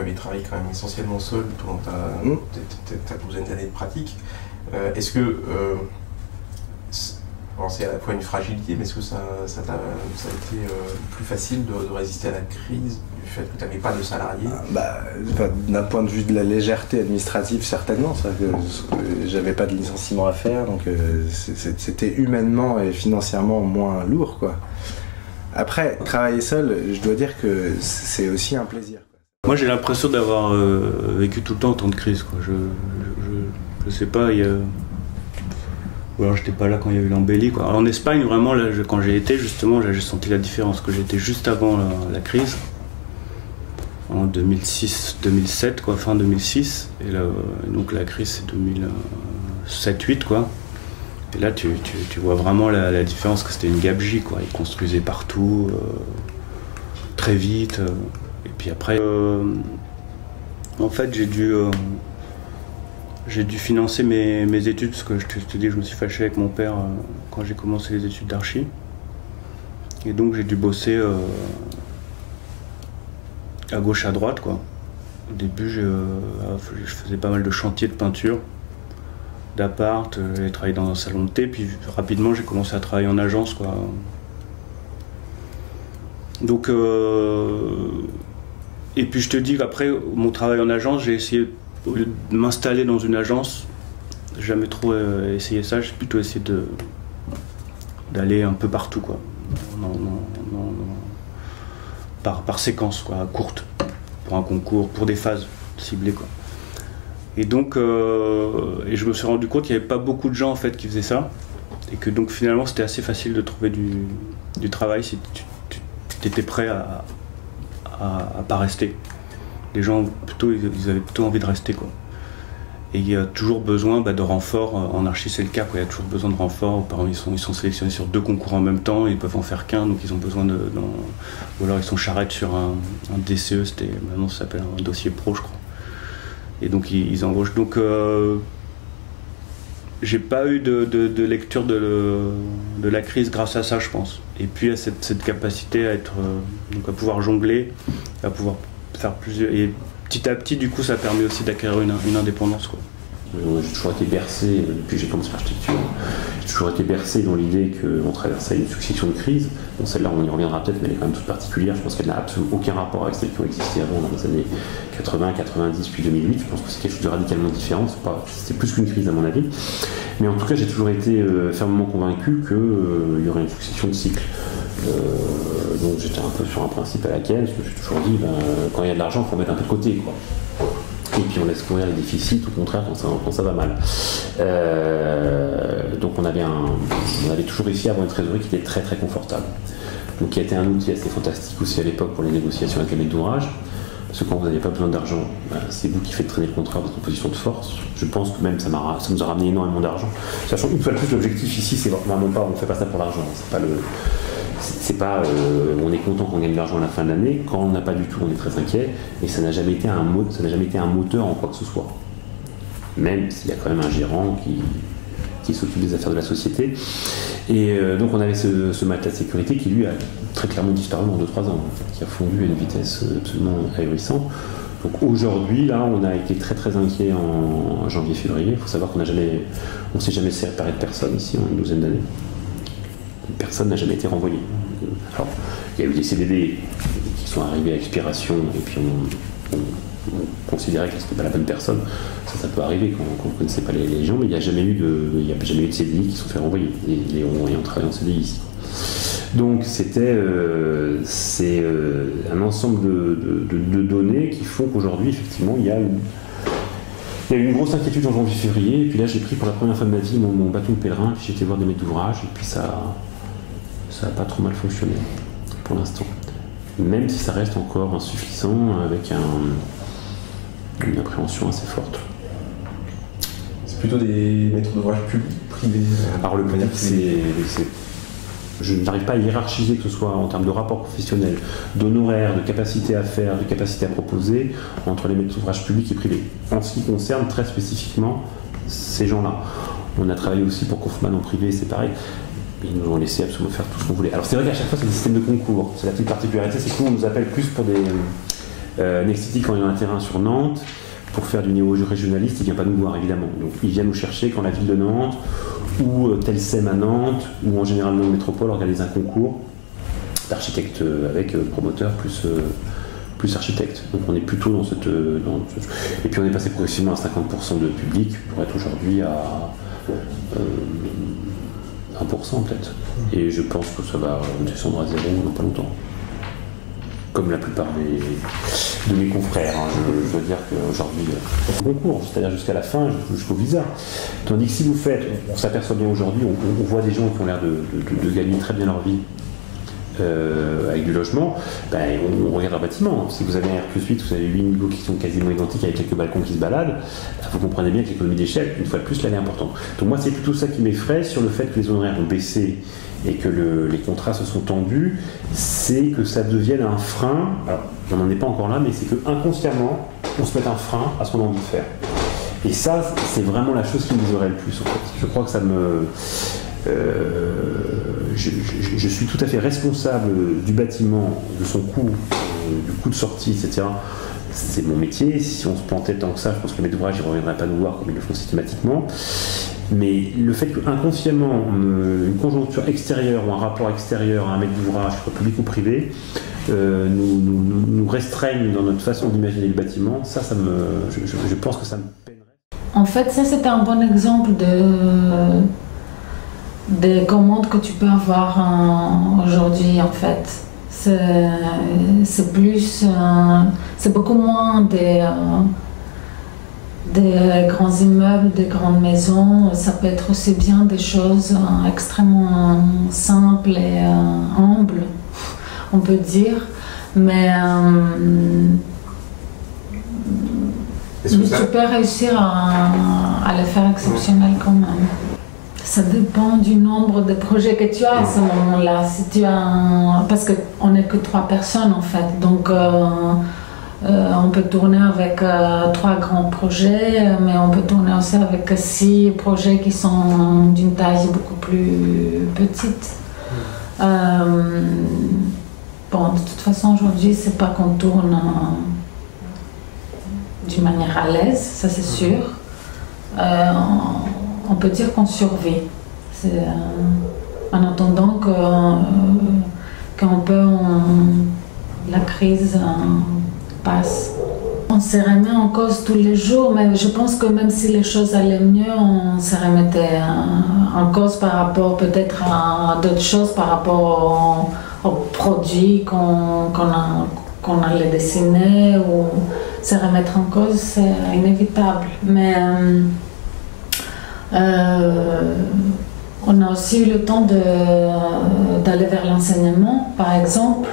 avais travaillé quand même essentiellement seul pendant ta douzaine d'années de pratique. Est-ce que c'est à la fois une fragilité, mais est-ce que ça a été plus facile de résister à la crise du fait que tu n'avais pas de salariés? D'un point de vue de la légèreté administrative, certainement. J'avais pas de licenciement à faire, donc c'était humainement et financièrement moins lourd, quoi. Après, travailler seul, je dois dire que c'est aussi un plaisir. Moi, j'ai l'impression d'avoir vécu tout le temps autant de crises, quoi. Je sais pas, ou alors j'étais pas là quand il y a eu l'embellie, quoi. Alors, en Espagne, vraiment, là, quand j'ai été, justement, là, j'ai senti la différence, que j'étais juste avant la crise, en 2006-2007, quoi, fin 2006, et là, donc la crise c'est 2007-2008, quoi. Et là, tu vois vraiment la différence, que c'était une gabegie, quoi. Ils construisaient partout, très vite. Et puis après, en fait, j'ai dû financer mes études, parce que je te dis, je me suis fâché avec mon père quand j'ai commencé les études d'archi. Et donc, j'ai dû bosser à gauche, à droite, quoi. Au début, je faisais pas mal de chantiers de peinture, d'appart, j'ai travaillé dans un salon de thé, puis rapidement j'ai commencé à travailler en agence, quoi. Donc et puis je te dis qu'après mon travail en agence, j'ai essayé, au lieu de m'installer dans une agence, j'ai jamais trop essayé ça, j'ai plutôt essayé d'aller un peu partout, quoi. Par séquence, quoi, courte, pour un concours, pour des phases ciblées, quoi. Et donc, et je me suis rendu compte qu'il n'y avait pas beaucoup de gens en fait qui faisaient ça, et que donc finalement c'était assez facile de trouver du travail si tu étais prêt à pas rester. Les gens plutôt, ils avaient plutôt envie de rester, quoi. Et il y a toujours besoin de renforts, en archi c'est le cas, quoi. Il y a toujours besoin de renforts. Par exemple, ils sont sélectionnés sur 2 concours en même temps, ils peuvent en faire qu'un, donc ils ont besoin ou alors ils sont charrettes sur un DCE, maintenant ça s'appelle un dossier pro, je crois. Et donc ils embauchent. Donc j'ai pas eu de lecture de la crise grâce à ça, je pense. Et puis à cette capacité à être, donc à pouvoir jongler, à pouvoir faire plusieurs. Et petit à petit, du coup, ça permet aussi d'acquérir une indépendance, quoi. J'ai toujours été bercé, depuis que j'ai commencé l'architecture, j'ai toujours été bercé dans l'idée qu'on traversait une succession de crises. Bon, celle-là, on y reviendra peut-être, mais elle est quand même toute particulière. Je pense qu'elle n'a absolument aucun rapport avec celles qui ont existé avant, dans les années 80, 90, puis 2008. Je pense que c'est quelque chose de radicalement différent. C'est plus qu'une crise, à mon avis. Mais en tout cas, j'ai toujours été fermement convaincu qu'il y aurait une succession de cycles. Donc j'étais un peu sur un principe à laquelle je me suis toujours dit, quand il y a de l'argent, il faut mettre un peu de côté, quoi. Et puis on laisse courir les déficits, au contraire, quand ça va mal. Donc on avait toujours réussi à avoir une trésorerie qui était très très confortable. Donc qui a été un outil assez fantastique aussi à l'époque pour les négociations avec les maîtres d'ouvrage. Parce que quand vous n'avez pas besoin d'argent, c'est vous qui faites traîner le contrat à votre position de force. Je pense que même ça nous a ramené énormément d'argent. Sachant une fois de plus, l'objectif ici, c'est vraiment pas, on ne fait pas ça pour l'argent. On est content qu'on gagne de l'argent à la fin de l'année. Quand on n'a pas du tout, on est très inquiet. Et ça n'a jamais été un moteur en quoi que ce soit. Même s'il y a quand même un gérant qui s'occupe des affaires de la société. Et donc on avait ce matelas de sécurité qui lui a très clairement disparu en 2-3 ans, qui a fondu à une vitesse absolument ahurissante. Donc aujourd'hui, là, on a été très très inquiet en janvier-février. Il faut savoir qu'on ne s'est jamais séparé de personne ici en une douzaine d'années. Personne n'a jamais été renvoyé. Alors, il y a eu des CDD qui sont arrivés à expiration et puis on considérait que ce n'était pas la bonne personne. Ça peut arriver quand on ne connaissait pas les gens, mais il n'y a jamais eu de CDI qui sont fait renvoyer. Et on travaille en CDI ici. Donc c'est un ensemble de données qui font qu'aujourd'hui, effectivement, il y a eu une grosse inquiétude en janvier-février. Et puis là, j'ai pris pour la première fois de ma vie mon bâton de pèlerin, puis j'ai été voir des maîtres d'ouvrage, et puis ça n'a pas trop mal fonctionné pour l'instant. Même si ça reste encore insuffisant, avec une appréhension assez forte. C'est plutôt des maîtres d'ouvrage publics, privés. Alors le public, je n'arrive pas à hiérarchiser, que ce soit en termes de rapport professionnel, d'honoraires, de capacité à faire, de capacité à proposer, entre les maîtres d'ouvrage publics et privés. En ce qui concerne très spécifiquement ces gens-là. On a travaillé aussi pour Kaufmann en privé, c'est pareil. Ils nous ont laissé absolument faire tout ce qu'on voulait. Alors c'est vrai qu'à chaque fois c'est des systèmes de concours. C'est la petite particularité, c'est que nous on nous appelle plus pour Nexity, quand il y a un terrain sur Nantes, pour faire du néo-régionaliste, il ne vient pas nous voir évidemment. Donc il vient nous chercher quand la ville de Nantes ou Telsem à Nantes ou en général Nantes Métropole organise un concours d'architectes avec promoteur plus architecte. Donc on est plutôt dans cette... Et puis on est passé progressivement à 50% de public pour être aujourd'hui à 1% peut-être. Et je pense que ça va descendre à 0 dans pas longtemps. Comme la plupart de mes confrères. Hein. Je veux dire qu'aujourd'hui, concours, c'est-à-dire jusqu'à la fin, jusqu'au visa. Tandis que si vous faites, on s'aperçoit bien aujourd'hui, on voit des gens qui ont l'air de gagner très bien leur vie avec du logement, ben, on regarde un bâtiment. Si vous avez un R+8, vous avez 8 niveaux qui sont quasiment identiques avec quelques balcons qui se baladent, vous comprenez bien que l'économie d'échelle, une fois de plus, elle est importante. Donc moi, c'est plutôt ça qui m'effraie sur le fait que les honoraires ont baissé et que les contrats se sont tendus, c'est que ça devienne un frein. Alors, on n'en est pas encore là, mais c'est que inconsciemment, on se met un frein à ce qu'on a envie de faire. Et ça, c'est vraiment la chose qui me jouerait le plus, en fait. Je crois que ça me... je suis tout à fait responsable du bâtiment, de son coût, du coût de sortie, etc. C'est mon métier. Si on se plantait tant que ça, je pense que les maîtres d'ouvrage ne reviendraient pas nous voir comme ils le font systématiquement. Mais le fait qu'inconsciemment, une conjoncture extérieure ou un rapport extérieur à un maître d'ouvrage, soit public ou privé, nous restreigne dans notre façon d'imaginer le bâtiment, je pense que ça me peinerait. En fait, ça c'était un bon exemple des commandes que tu peux avoir aujourd'hui, en fait. C'est plus, c'est beaucoup moins des grands immeubles, des grandes maisons. Ça peut être aussi bien des choses extrêmement simples et humbles, on peut dire. Mais tu peux réussir à les faire exceptionnels quand même. Ça dépend du nombre de projets que tu as à ce moment-là. Si tu as parce qu'on n'est que 3 personnes en fait, donc on peut tourner avec 3 grands projets, mais on peut tourner aussi avec 6 projets qui sont d'une taille beaucoup plus petite. Bon, de toute façon, aujourd'hui, c'est pas qu'on tourne d'une manière à l'aise, ça c'est sûr. On peut dire qu'on survit. En attendant qu'un peu la crise passe. On se remet en cause tous les jours, mais je pense que même si les choses allaient mieux, on se remettait en cause par rapport peut-être à d'autres choses, par rapport aux produits qu'on allait dessiner, ou se remettre en cause, c'est inévitable. Mais on a aussi eu le temps d'aller vers l'enseignement, par exemple.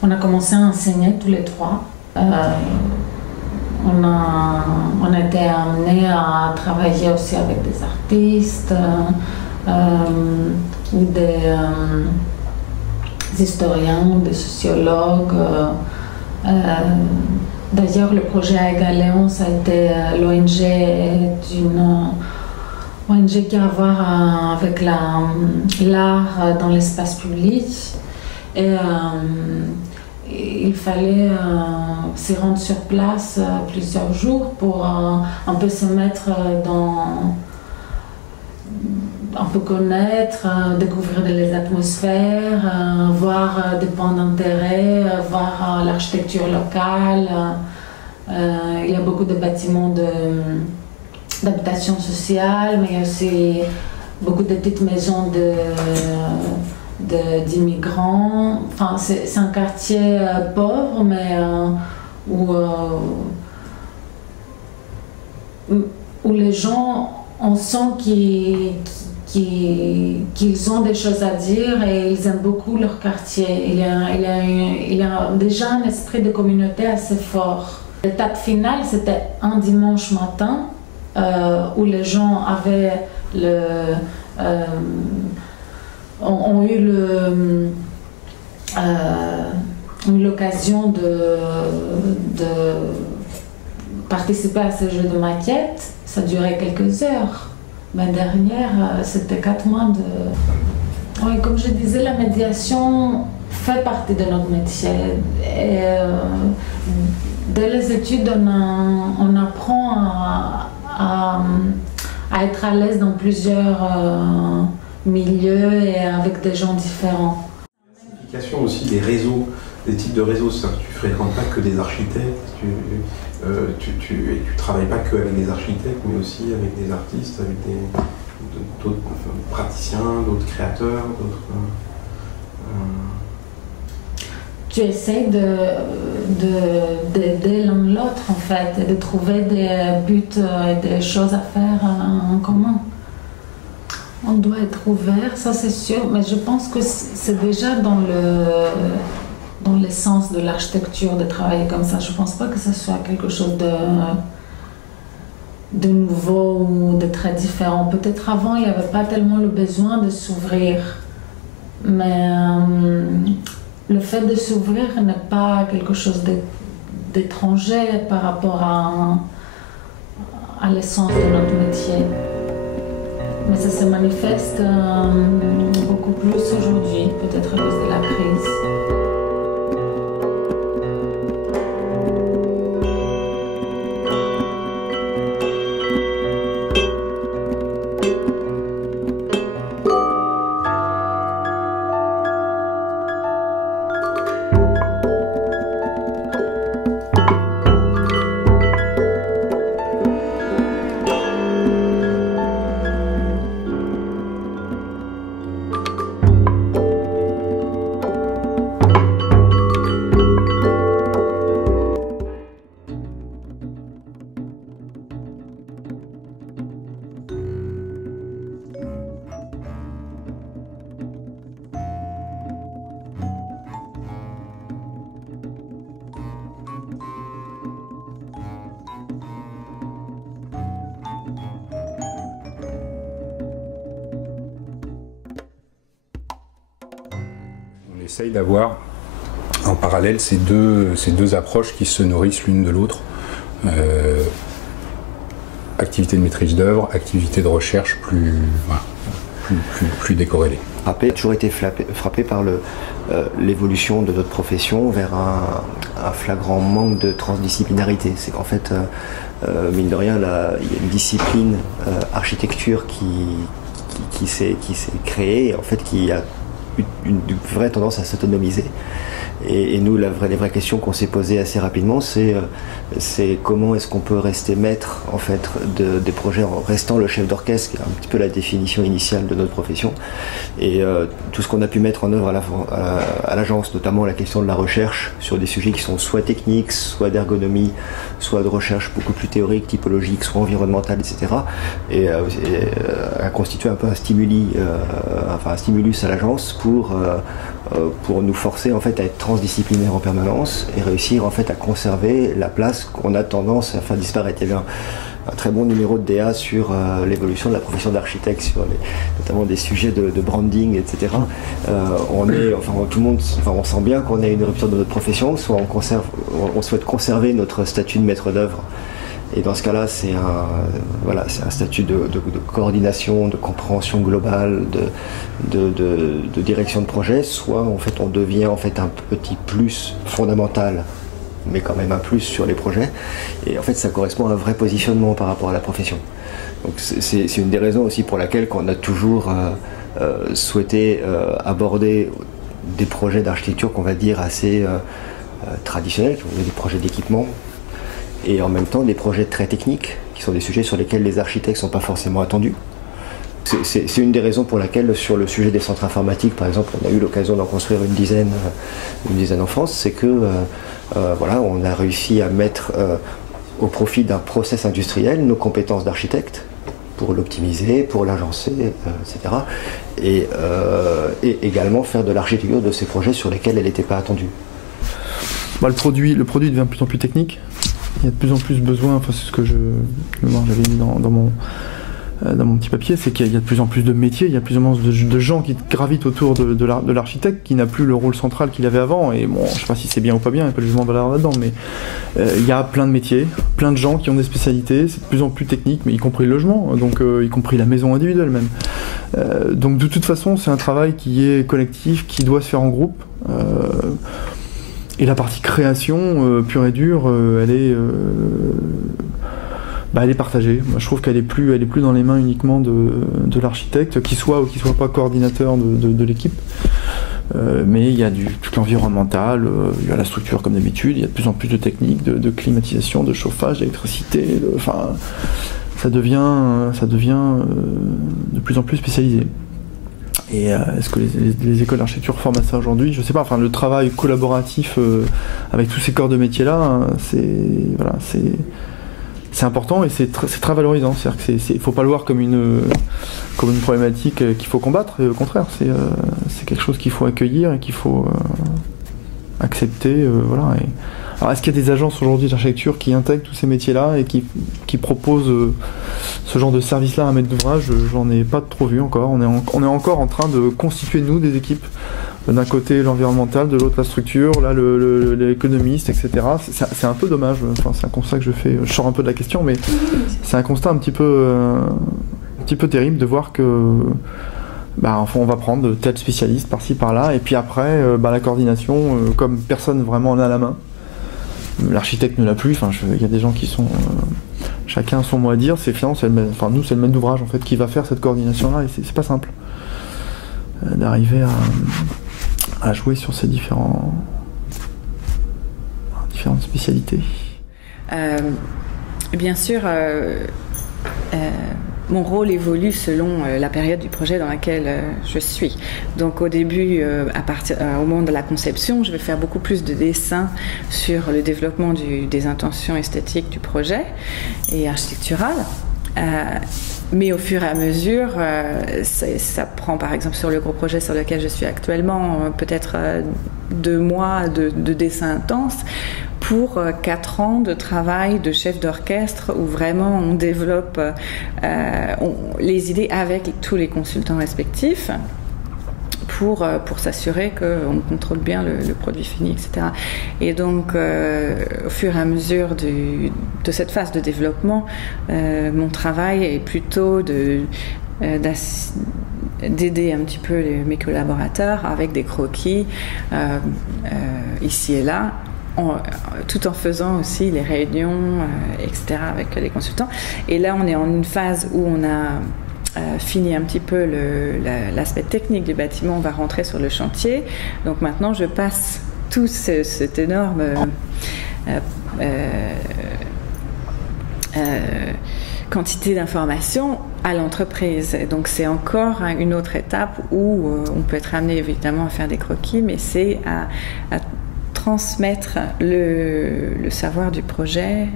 On a commencé à enseigner tous les 3. On a été amenés à travailler aussi avec des artistes ou des historiens, des sociologues. D'ailleurs, le projet Aigualéon, ça a été l'ONG d'une ONG qui a à voir avec l'art dans l'espace public. Et il fallait s'y rendre sur place plusieurs jours pour un peu se mettre un peu connaître, découvrir les atmosphères, voir des points d'intérêt, voir l'architecture locale. Il y a beaucoup de bâtiments d'habitation sociale, mais il y a aussi beaucoup de petites maisons d'immigrants. Enfin, c'est un quartier pauvre, mais où les gens, on sent qu'ils ont des choses à dire et ils aiment beaucoup leur quartier. Il y a déjà un esprit de communauté assez fort. L'étape finale, c'était un dimanche matin où les gens avaient ont eu l'occasion de participer à ce jeu de maquettes. Ça durait quelques heures. Mais derrière, c'était 4 mois de... Oui, comme je disais, la médiation fait partie de notre métier. Et, dès les études, on apprend à être à l'aise dans plusieurs milieux et avec des gens différents. L'implication aussi des réseaux, des types de réseaux, c'est-à-dire que tu ne fréquentes pas que des architectes, tu travailles pas que avec des architectes, mais aussi avec des artistes, avec d'autres praticiens, d'autres créateurs, d'autres... Tu essaies d'aider l'un l'autre en fait, et de trouver des buts et des choses à faire en commun. On doit être ouvert, ça c'est sûr, mais je pense que c'est déjà dans l'essence de l'architecture de travailler comme ça. Je ne pense pas que ce soit quelque chose de nouveau ou de très différent. Peut-être avant, il n'y avait pas tellement le besoin de s'ouvrir, mais le fait de s'ouvrir n'est pas quelque chose d'étranger par rapport à l'essence de notre métier. Mais ça se manifeste beaucoup plus aujourd'hui, peut-être à cause de la crise. On essaye d'avoir en parallèle ces deux approches qui se nourrissent l'une de l'autre. Activité de maîtrise d'œuvre, activité de recherche plus décorrélée. J'ai toujours été frappé par l'évolution de notre profession vers un flagrant manque de transdisciplinarité. C'est qu'en fait, mine de rien, il y a une discipline architecture qui s'est créée, en fait, qui a une vraie tendance à s'autonomiser. Et nous, les vraies questions qu'on s'est posées assez rapidement, c'est comment est-ce qu'on peut rester maître en fait, des projets en restant le chef d'orchestre, qui est un petit peu la définition initiale de notre profession. Et tout ce qu'on a pu mettre en œuvre à l'agence, notamment la question de la recherche sur des sujets qui sont soit techniques, soit d'ergonomie, soit de recherche beaucoup plus théorique, typologique, soit environnementale, etc. Et a constitué un peu un stimulus à l'agence pour nous forcer en fait à être transdisciplinaires en permanence et réussir en fait à conserver la place qu'on a tendance à faire disparaître. Il y avait un très bon numéro de DA sur l'évolution de la profession d'architecte, sur notamment des sujets de branding, etc. On sent bien qu'on a une rupture de notre profession, soit on souhaite conserver notre statut de maître d'œuvre. Et dans ce cas-là, c'est un statut de coordination, de compréhension globale, de direction de projet. Soit en fait, on devient en fait un petit plus fondamental, mais quand même un plus sur les projets. Et en fait, ça correspond à un vrai positionnement par rapport à la profession. Donc c'est une des raisons aussi pour laquelle on a toujours souhaité aborder des projets d'architecture qu'on va dire assez traditionnels, des projets d'équipement, et en même temps des projets très techniques, qui sont des sujets sur lesquels les architectes ne sont pas forcément attendus. C'est une des raisons pour laquelle, sur le sujet des centres informatiques, par exemple, on a eu l'occasion d'en construire une dizaine en France, c'est que on a réussi à mettre au profit d'un process industriel nos compétences d'architecte pour l'optimiser, pour l'agencer, etc. Et également faire de l'architecture de ces projets sur lesquels elle n'était pas attendue. Le produit devient de plus en plus technique. Il y a de plus en plus besoin, c'est ce que j'avais mis dans dans mon petit papier, c'est qu'il y a de plus en plus de métiers, il y a de plus en plus de gens qui gravitent autour de l'architecte, qui n'a plus le rôle central qu'il avait avant. Et bon, je sais pas si c'est bien ou pas bien, il n'y a pas de jugement de valeur là-dedans, mais il y a plein de métiers, plein de gens qui ont des spécialités, c'est de plus en plus technique, mais y compris le logement, donc y compris la maison individuelle même. Donc de toute façon, c'est un travail qui est collectif, qui doit se faire en groupe. Et la partie création pure et dure, elle est partagée. Moi, je trouve qu'elle est plus dans les mains uniquement de l'architecte, qu'il soit ou qu'il soit pas coordinateur de l'équipe. Mais il y a tout l'environnemental, il y a la structure comme d'habitude, il y a de plus en plus de techniques, de climatisation, de chauffage, d'électricité. Enfin, ça devient de plus en plus spécialisé. Et est-ce que les écoles d'architecture forment à ça aujourd'hui? Je sais pas. Enfin, le travail collaboratif avec tous ces corps de métiers là, c'est important et c'est très valorisant. C'est-à-dire que il faut pas le voir comme une problématique qu'il faut combattre. Au contraire, c'est quelque chose qu'il faut accueillir et qu'il faut accepter. Voilà. Alors, est-ce qu'il y a des agences aujourd'hui d'architecture qui intègrent tous ces métiers-là et qui proposent ce genre de service-là à maître d'ouvrage? J'en ai pas trop vu encore. On est encore en train de constituer, nous, des équipes. D'un côté l'environnemental, de l'autre la structure, là l'économiste, etc. C'est un peu dommage. Enfin, c'est un constat que je fais. Je sors un peu de la question, mais c'est un constat un petit peu terrible de voir que enfin, on va prendre tel spécialiste par-ci par-là, et puis après la coordination, comme personne vraiment en a la main. L'architecte ne l'a plus. Enfin, il y a des gens qui sont chacun a son mot à dire. C'est finalement, nous, c'est le maître d'ouvrage en fait qui va faire cette coordination-là, et c'est pas simple d'arriver à jouer sur ces différentes spécialités. Bien sûr, mon rôle évolue selon la période du projet dans laquelle je suis. Donc au début, au moment de la conception, je vais faire beaucoup plus de dessins sur le développement des intentions esthétiques du projet et architectural. Mais au fur et à mesure, ça prend par exemple sur le gros projet sur lequel je suis actuellement peut-être 2 mois de dessin intense pour 4 ans de travail de chef d'orchestre où vraiment on développe les idées avec tous les consultants respectifs pour s'assurer qu'on contrôle bien le produit fini, etc. Et donc, au fur et à mesure de cette phase de développement, mon travail est plutôt d'aider un petit peu mes collaborateurs avec des croquis ici et là, tout en faisant aussi les réunions, etc. avec les consultants. Et là, on est en une phase où on a fini un petit peu l'aspect technique du bâtiment, on va rentrer sur le chantier. Donc maintenant, je passe tout cette énorme quantité d'informations à l'entreprise. Donc c'est encore une autre étape où on peut être amené évidemment à faire des croquis, mais c'est à transmettre le savoir du projet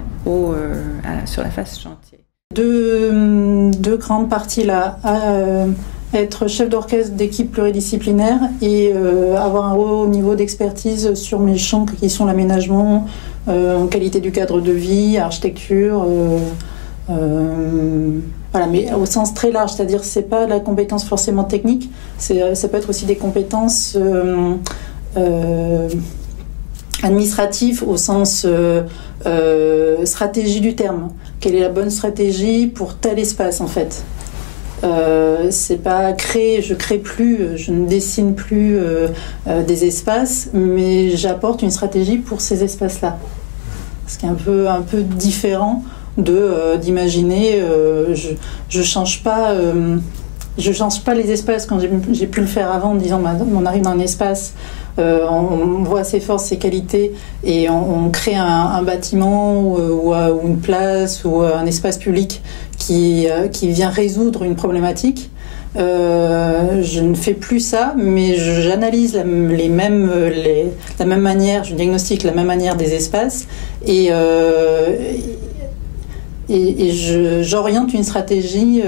sur la phase chantier. Deux grandes parties là, être chef d'orchestre d'équipe pluridisciplinaire et avoir un haut niveau d'expertise sur mes champs qui sont l'aménagement, qualité du cadre de vie, architecture, voilà, mais au sens très large, c'est-à-dire c'est pas de la compétence forcément technique, ça peut être aussi des compétences administratives au sens stratégie du terme. Quelle est la bonne stratégie pour tel espace en fait? C'est pas je crée plus, je ne dessine plus des espaces, mais j'apporte une stratégie pour ces espaces-là. Ce qui est un peu différent d'imaginer. Je change pas les espaces quand j'ai pu le faire avant en disant on arrive dans un espace. On voit ses forces, ses qualités et on crée un bâtiment ou une place ou un espace public qui vient résoudre une problématique. Je ne fais plus ça, mais j'analyse la même manière, je diagnostique la même manière des espaces et j'oriente une stratégie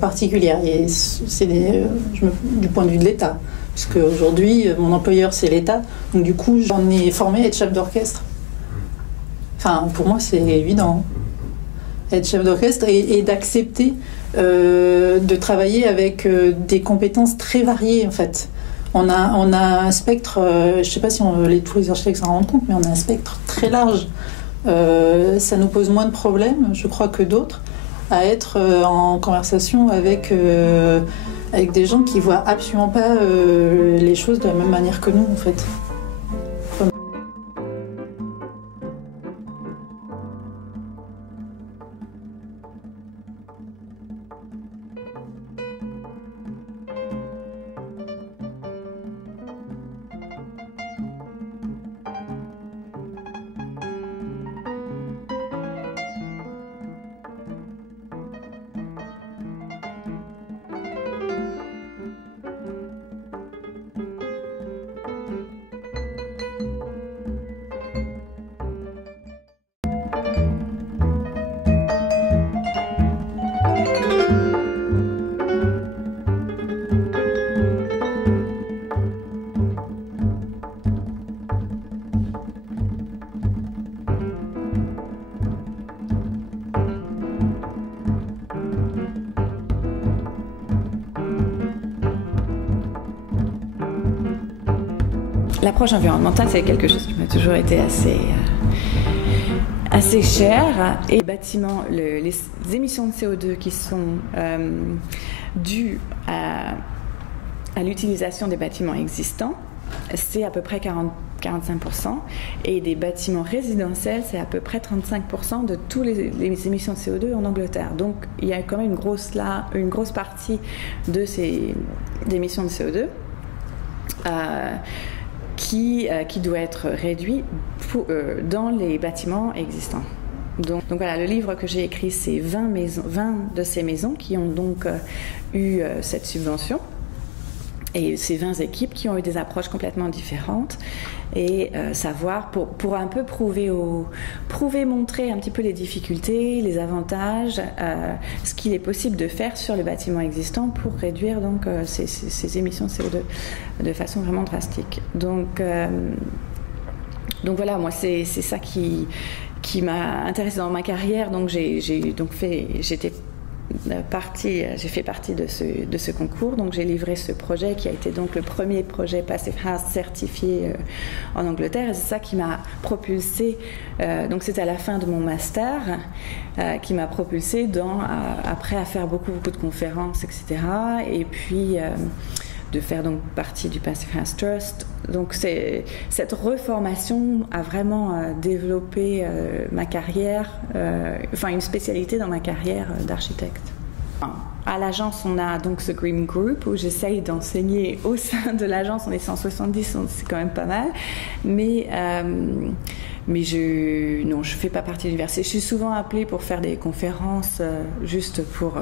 particulière. Et c'est du point de vue de l'État. Parce qu'aujourd'hui, mon employeur, c'est l'État. Donc du coup, j'en ai formé à être chef d'orchestre. Enfin, pour moi, c'est évident. être chef d'orchestre et d'accepter de travailler avec des compétences très variées en fait. On a un spectre, je ne sais pas si tous les architectes s'en rendent compte, mais on a un spectre très large. Ça nous pose moins de problèmes, je crois, que d'autres, à être en conversation avec des gens qui ne voient absolument pas les choses de la même manière que nous, en fait. L'approche environnementale, c'est quelque chose qui m'a toujours été assez cher. Et les bâtiments, les émissions de CO2 qui sont dues à l'utilisation des bâtiments existants, c'est à peu près 45%. Et des bâtiments résidentiels, c'est à peu près 35% de toutes les émissions de CO2 en Angleterre. Donc il y a quand même une grosse partie de ces émissions de CO2 qui doit être réduit dans les bâtiments existants. Donc voilà, le livre que j'ai écrit, c'est 20 de ces maisons qui ont donc eu cette subvention. Et ces 20 équipes qui ont eu des approches complètement différentes et savoir pour un peu montrer un petit peu les difficultés, les avantages, ce qu'il est possible de faire sur le bâtiment existant pour réduire donc ces émissions de CO2 de façon vraiment drastique. Donc voilà, moi c'est ça qui m'a intéressée dans ma carrière. Donc j'ai fait partie de ce concours, donc j'ai livré ce projet qui a été donc le premier projet Passive House certifié en Angleterre, et c'est ça qui m'a propulsée, donc c'était à la fin de mon master, qui m'a propulsée après à faire beaucoup de conférences, etc. Et puis de faire donc partie du Passive House Trust. Donc cette reformation a vraiment développé ma carrière, une spécialité dans ma carrière d'architecte. À l'agence, on a donc ce Green Group où j'essaye d'enseigner au sein de l'agence. On est 170, c'est quand même pas mal. Mais je fais pas partie de l'université. Je suis souvent appelée pour faire des conférences, juste pour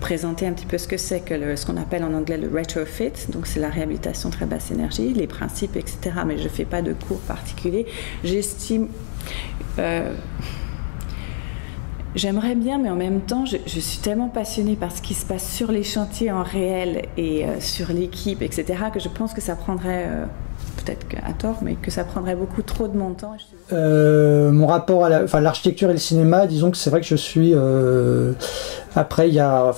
présenter un petit peu ce que c'est que ce qu'on appelle en anglais le retrofit. Donc c'est la réhabilitation très basse énergie, les principes, etc. Mais je fais pas de cours particuliers. J'estime... J'aimerais bien, mais en même temps, je suis tellement passionnée par ce qui se passe sur les chantiers en réel et sur l'équipe, etc., que je pense que ça prendrait... peut-être à tort, mais que ça prendrait beaucoup trop de mon temps. Mon rapport à l'architecture et le cinéma, disons que c'est vrai que je suis... Après, il y a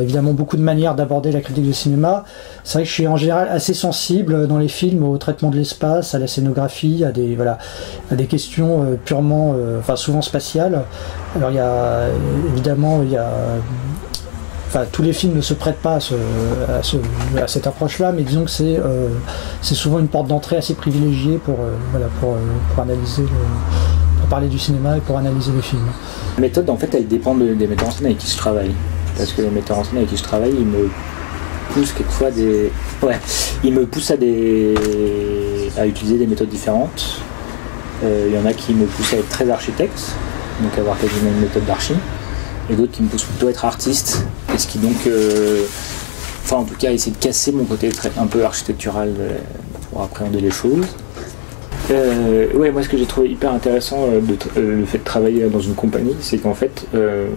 évidemment beaucoup de manières d'aborder la critique du cinéma. C'est vrai que je suis en général assez sensible dans les films au traitement de l'espace, à la scénographie, à des questions purement, souvent spatiales. Alors évidemment, tous les films ne se prêtent pas à cette approche-là, mais disons que c'est souvent une porte d'entrée assez privilégiée pour analyser, pour parler du cinéma et pour analyser les films. La méthode, en fait, elle dépend des metteurs en scène avec qui je travaille. Parce que les metteurs en scène avec qui je travaille, ils me poussent quelquefois ils me poussent à utiliser des méthodes différentes. Il y en a qui me poussent à être très architecte, donc avoir quasiment une méthode d'archi. Et d'autres qui me poussent plutôt à être artiste, et ce qui donc, en tout cas, essayer de casser mon côté un peu architectural pour appréhender les choses. Moi, ce que j'ai trouvé hyper intéressant, le fait de travailler dans une compagnie, c'est qu'en fait,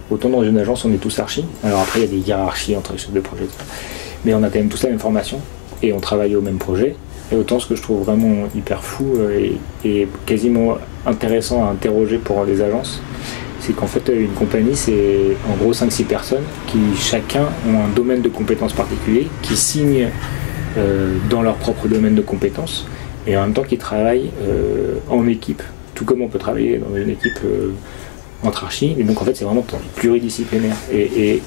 autant dans une agence, on est tous archi. Alors après, il y a des hiérarchies entre les chefs de projet, mais on a quand même tous la même formation et on travaille au même projet. Et autant ce que je trouve vraiment hyper fou et quasiment intéressant à interroger pour les agences, c'est qu'en fait une compagnie c'est en gros 5-6 personnes qui chacun ont un domaine de compétences particulier, qui signent dans leur propre domaine de compétences et en même temps qui travaillent en équipe, tout comme on peut travailler dans une équipe entre archi, et donc en fait c'est vraiment pluridisciplinaire et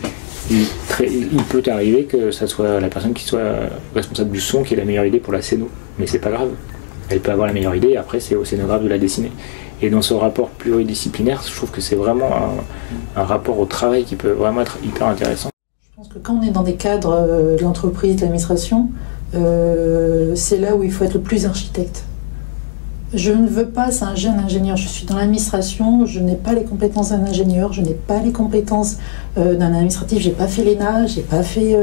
il peut arriver que ça soit la personne qui soit responsable du son qui ait la meilleure idée pour la scéno, mais c'est pas grave, elle peut avoir la meilleure idée et après c'est au scénographe de la dessiner. Et dans ce rapport pluridisciplinaire, je trouve que c'est vraiment un rapport au travail qui peut vraiment être hyper intéressant. Je pense que quand on est dans des cadres de l'entreprise, de l'administration, c'est là où il faut être le plus architecte. Je ne veux pas, c'est un jeune ingénieur, je suis dans l'administration, je n'ai pas les compétences d'un ingénieur, je n'ai pas les compétences d'un administratif, j'ai pas fait l'ENA, j'ai pas fait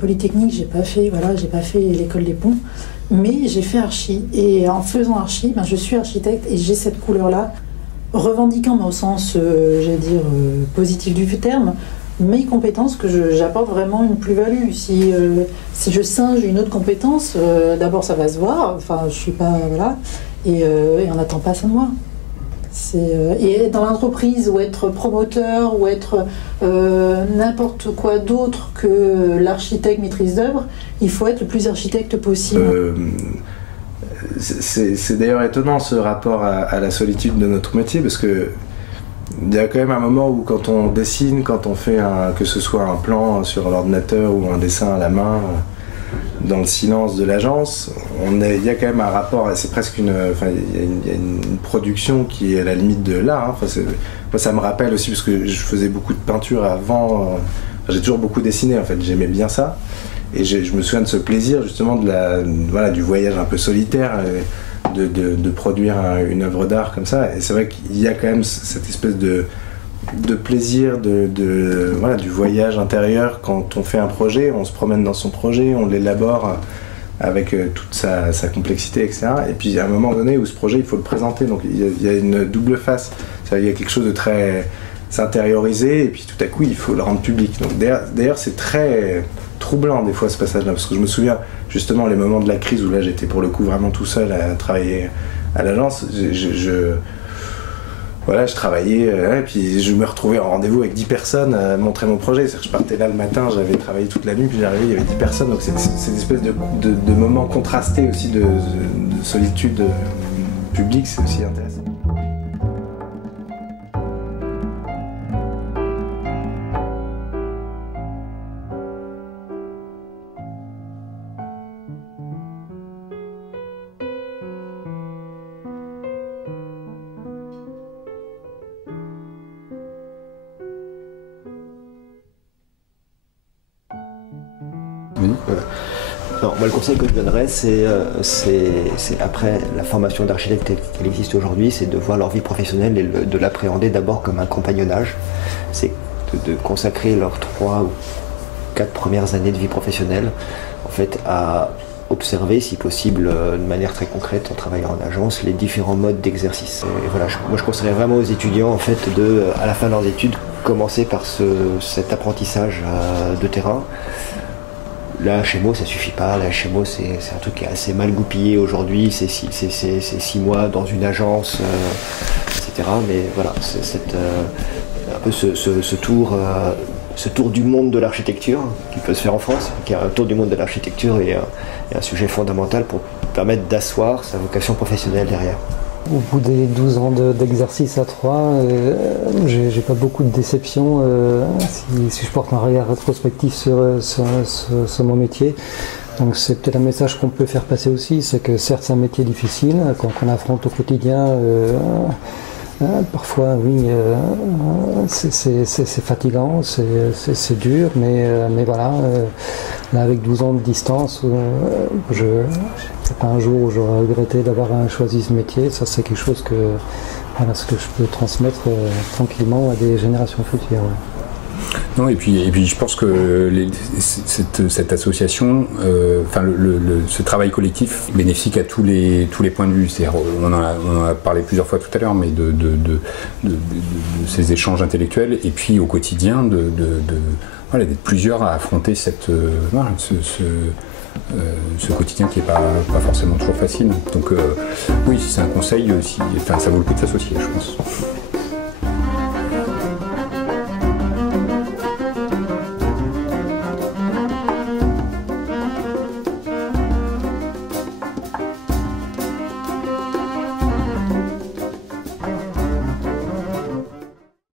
Polytechnique, j'ai pas fait l'école des ponts, mais j'ai fait archi. Et en faisant archi, je suis architecte et j'ai cette couleur-là, revendiquant, mais au sens, positif du terme, mes compétences que j'apporte vraiment une plus-value. Si je singe une autre compétence, d'abord ça va se voir, je suis pas, et on n'attend pas ça de moi. Et dans l'entreprise, ou être promoteur, ou être n'importe quoi d'autre que l'architecte maîtrise d'œuvre, il faut être le plus architecte possible. C'est d'ailleurs étonnant ce rapport à la solitude de notre métier, parce que il y a quand même un moment où quand on dessine, quand on fait que ce soit un plan sur l'ordinateur ou un dessin à la main dans le silence de l'agence, il y a quand même un rapport, c'est presque il y a une production qui est à la limite de l'art. Moi ça me rappelle aussi, parce que je faisais beaucoup de peinture avant, j'ai toujours beaucoup dessiné en fait, j'aimais bien ça. Et je me souviens de ce plaisir justement du voyage un peu solitaire, de produire une œuvre d'art comme ça. Et c'est vrai qu'il y a quand même cette espèce de plaisir du voyage intérieur quand on fait un projet, on se promène dans son projet, on l'élabore avec toute sa complexité, etc. Et puis il y a un moment donné où ce projet, il faut le présenter. Donc il y a une double face. Il y a quelque chose de très s'intérioriser et puis tout à coup il faut le rendre public. Donc d'ailleurs c'est très troublant des fois ce passage-là, parce que je me souviens justement les moments de la crise où là j'étais pour le coup vraiment tout seul à travailler à l'agence. Je travaillais et puis je me retrouvais en rendez-vous avec 10 personnes à montrer mon projet. C'est-à-dire que je partais là le matin, j'avais travaillé toute la nuit, puis j'arrivais, il y avait 10 personnes. Donc c'est une espèce de moment contrasté aussi de solitude publique, c'est aussi intéressant. Non, moi, le conseil que je donnerais, c'est après la formation d'architecte qui existe aujourd'hui, c'est de voir leur vie professionnelle et de l'appréhender d'abord comme un compagnonnage. C'est de consacrer leurs 3 ou 4 premières années de vie professionnelle en fait, à observer, si possible, de manière très concrète, en travaillant en agence, les différents modes d'exercice. Et voilà, moi je conseillerais vraiment aux étudiants, en fait, à la fin de leurs études, commencer par cet apprentissage de terrain. La HMO, ça suffit pas. La HMO, c'est un truc qui est assez mal goupillé aujourd'hui. C'est 6 mois dans une agence, etc. Mais voilà, c'est un peu ce tour du monde de l'architecture qui peut se faire en France, qui est un tour du monde de l'architecture et un sujet fondamental pour permettre d'asseoir sa vocation professionnelle derrière. Au bout des 12 ans d'exercice à Troyes, j'ai pas beaucoup de déceptions si je porte un regard rétrospectif sur mon métier. Donc c'est peut-être un message qu'on peut faire passer aussi, c'est que certes c'est un métier difficile, qu'on affronte au quotidien. Parfois, oui, c'est fatigant, c'est dur, mais voilà, là avec 12 ans de distance, c'est pas un jour où j'aurais regretté d'avoir choisi ce métier. Ça, c'est quelque chose que je peux transmettre tranquillement à des générations futures. Ouais. Non, et puis je pense que cette association, ce travail collectif bénéfique à tous les points de vue. C'est-à-dire, on en a parlé plusieurs fois tout à l'heure, mais de ces échanges intellectuels, et puis au quotidien d'être plusieurs à affronter ce quotidien qui n'est pas forcément toujours facile. Donc oui, c'est un conseil, ça vaut le coup de s'associer, je pense.